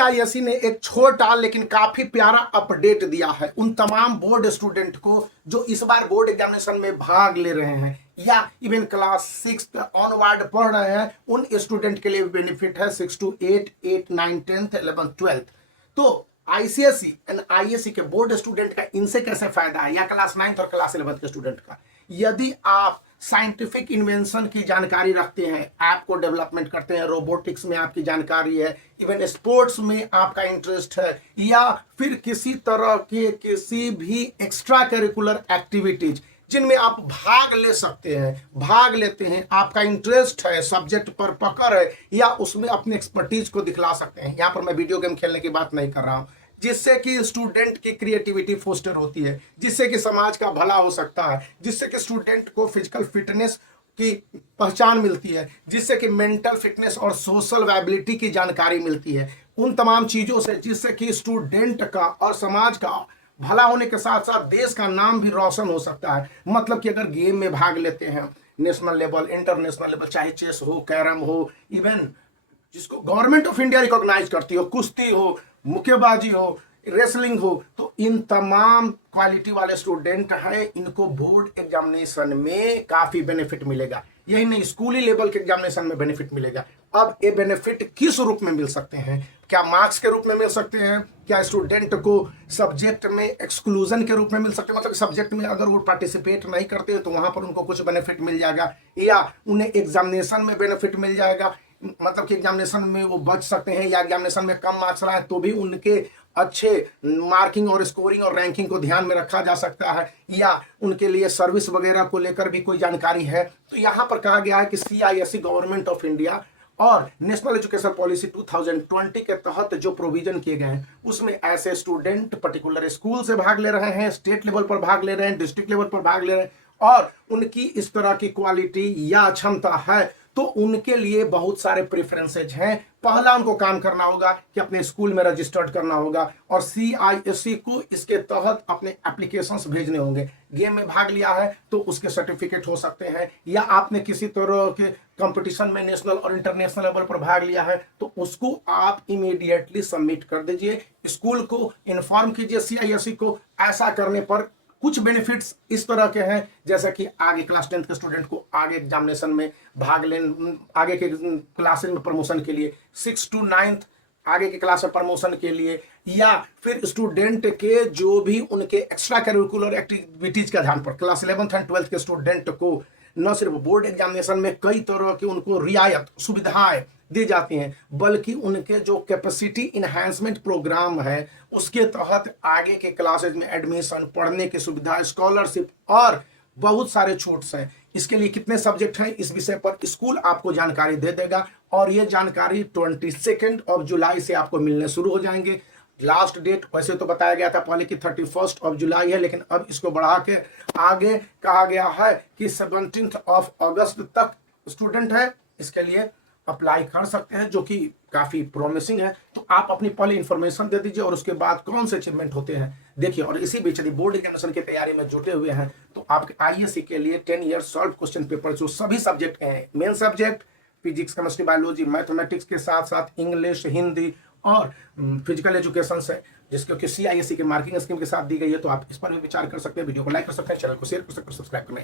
CISCE ने एक छोटा लेकिन काफी प्यारा अपडेट दिया है उन तमाम बोर्ड स्टूडेंट को जो इस बार बोर्ड एग्जामिनेशन में भाग ले रहे हैं या इवन क्लास 6 ऑनवर्ड पढ़ रहे हैं। उन स्टूडेंट के लिए बेनिफिट है 6 to 8, 8, 9, 10th, 11th, 12th। तो आईसीएसई एंड आईएससी के बोर्ड स्टूडेंट का इनसे कैसे फायदा है या क्लास 9th और क्लास 11th के स्टूडेंट का। यदि आप साइंटिफिक इन्वेंशन की जानकारी रखते हैं, ऐप को डेवलपमेंट करते हैं, रोबोटिक्स में आपकी जानकारी है, इवन स्पोर्ट्स में आपका इंटरेस्ट है, या फिर किसी तरह के किसी भी एक्स्ट्रा करिकुलर एक्टिविटीज जिनमें आप भाग ले सकते हैं, भाग लेते हैं, आपका इंटरेस्ट है, सब्जेक्ट पर पकड़ है, या उसमें अपने एक्सपर्टीज को दिखला सकते हैं। यहाँ पर मैं वीडियो गेम खेलने की बात नहीं कर रहा हूँ, जिससे कि स्टूडेंट की क्रिएटिविटी फोस्टर होती है, जिससे कि समाज का भला हो सकता है, जिससे कि स्टूडेंट को फिजिकल फिटनेस की पहचान मिलती है, जिससे कि मेंटल फिटनेस और सोशल वायबिलिटी की जानकारी मिलती है। उन तमाम चीज़ों से जिससे कि स्टूडेंट का और समाज का भला होने के साथ साथ देश का नाम भी रोशन हो सकता है। मतलब कि अगर गेम में भाग लेते हैं, नेशनल लेवल, इंटरनेशनल लेवल, चाहे चेस हो, कैरम हो, इवन जिसको गवर्नमेंट ऑफ इंडिया रिकॉग्नाइज करती हो, कुश्ती हो, मुक्केबाजी हो, रेसलिंग हो, तो इन तमाम क्वालिटी वाले स्टूडेंट हैं, इनको बोर्ड एग्जामिनेशन में काफ़ी बेनिफिट मिलेगा। यही नहीं, स्कूली लेवल के एग्जामिनेशन में बेनिफिट मिलेगा। अब ये बेनिफिट किस रूप में मिल सकते हैं? क्या मार्क्स के रूप में मिल सकते हैं? क्या स्टूडेंट को सब्जेक्ट में एक्सक्लूजन के रूप में मिल सकते हैं? मतलब सब्जेक्ट में अगर वो पार्टिसिपेट नहीं करते तो वहाँ पर उनको कुछ बेनिफिट मिल जाएगा, या उन्हें एग्जामिनेशन में बेनिफिट मिल जाएगा, मतलब कि एग्जामिनेशन में वो बच सकते हैं, या एग्जामिनेशन में कम मार्क्स लाए तो भी उनके अच्छे मार्किंग और स्कोरिंग और रैंकिंग को ध्यान में रखा जा सकता है, या उनके लिए सर्विस वगैरह को लेकर भी कोई जानकारी है। तो यहाँ पर कहा गया है कि सीआईएसई गवर्नमेंट ऑफ इंडिया और नेशनल एजुकेशन पॉलिसी 2020 के तहत जो प्रोविजन किए गए हैं उसमें ऐसे स्टूडेंट पर्टिकुलर स्कूल से भाग ले रहे हैं, स्टेट लेवल पर भाग ले रहे हैं, डिस्ट्रिक्ट लेवल पर भाग ले रहे हैं, और उनकी इस तरह की क्वालिटी या क्षमता है, तो उनके लिए बहुत सारे प्रेफरेंसेज हैं। पहला उनको काम करना होगा कि अपने स्कूल में रजिस्टर्ड करना होगा, और सीआईएसई को इसके तहत अपने एप्लीकेशंस भेजने होंगे। गेम में भाग लिया है तो उसके सर्टिफिकेट हो सकते हैं, या आपने किसी तरह के कंपटीशन में नेशनल और इंटरनेशनल लेवल पर भाग लिया है तो उसको आप इमीडिएटली सबमिट कर दीजिए, स्कूल को इन्फॉर्म कीजिए सीआईएसई को। ऐसा करने पर कुछ बेनिफिट्स इस तरह के हैं, जैसे कि आगे क्लास 10th के स्टूडेंट को आगे एग्जामिनेशन में भाग लेने, आगे के क्लासेज में प्रमोशन के लिए, 6 to 9th आगे के क्लास में प्रमोशन के लिए, या फिर स्टूडेंट के जो भी उनके एक्स्ट्रा करिकुलर एक्टिविटीज का ध्यान पर क्लास 11th एंड 12th के स्टूडेंट को न सिर्फ बोर्ड एग्जामिनेशन में कई तरह की उनको रियायत सुविधाएं दी जाती हैं, बल्कि उनके जो कैपेसिटी इन्हांसमेंट प्रोग्राम है उसके तहत आगे के क्लासेज में एडमिशन, पढ़ने की सुविधा, स्कॉलरशिप और बहुत सारे छूट्स हैं। इसके लिए कितने सब्जेक्ट हैं इस विषय पर स्कूल आपको जानकारी दे देगा, और ये जानकारी 22 जुलाई से आपको मिलने शुरू हो जाएंगे। लास्ट डेट वैसे तो बताया गया था पहले कि 31 जुलाई है, लेकिन अब इसको बढ़ा के आगे कहा गया है कि 17 अगस्त तक स्टूडेंट है इसके लिए अप्लाई कर सकते हैं, जो कि काफ़ी प्रॉमिसिंग है। तो आप अपनी पहले इन्फॉर्मेशन दे दीजिए और उसके बाद कौन से अचीवमेंट होते हैं देखिए। और इसी बीच यदि बोर्ड एग्जामिनेशन की तैयारी में जुटे हुए हैं तो आपके आईएससी के लिए 10 ईयर सॉल्व क्वेश्चन पेपर जो सभी सब्जेक्ट के हैं, main subject physics, chemistry, biology, mathematics के साथ साथ इंग्लिश, हिंदी और फिजिकल एजुकेशन है, जिसको कि सीआईएससी के मार्किंग स्कीम के साथ दी गई है, तो आप इस पर भी विचार कर सकते हैं। वीडियो को लाइक कर सकते हैं, चैनल को शेयर कर सकते हैं, सब्सक्राइब करना है।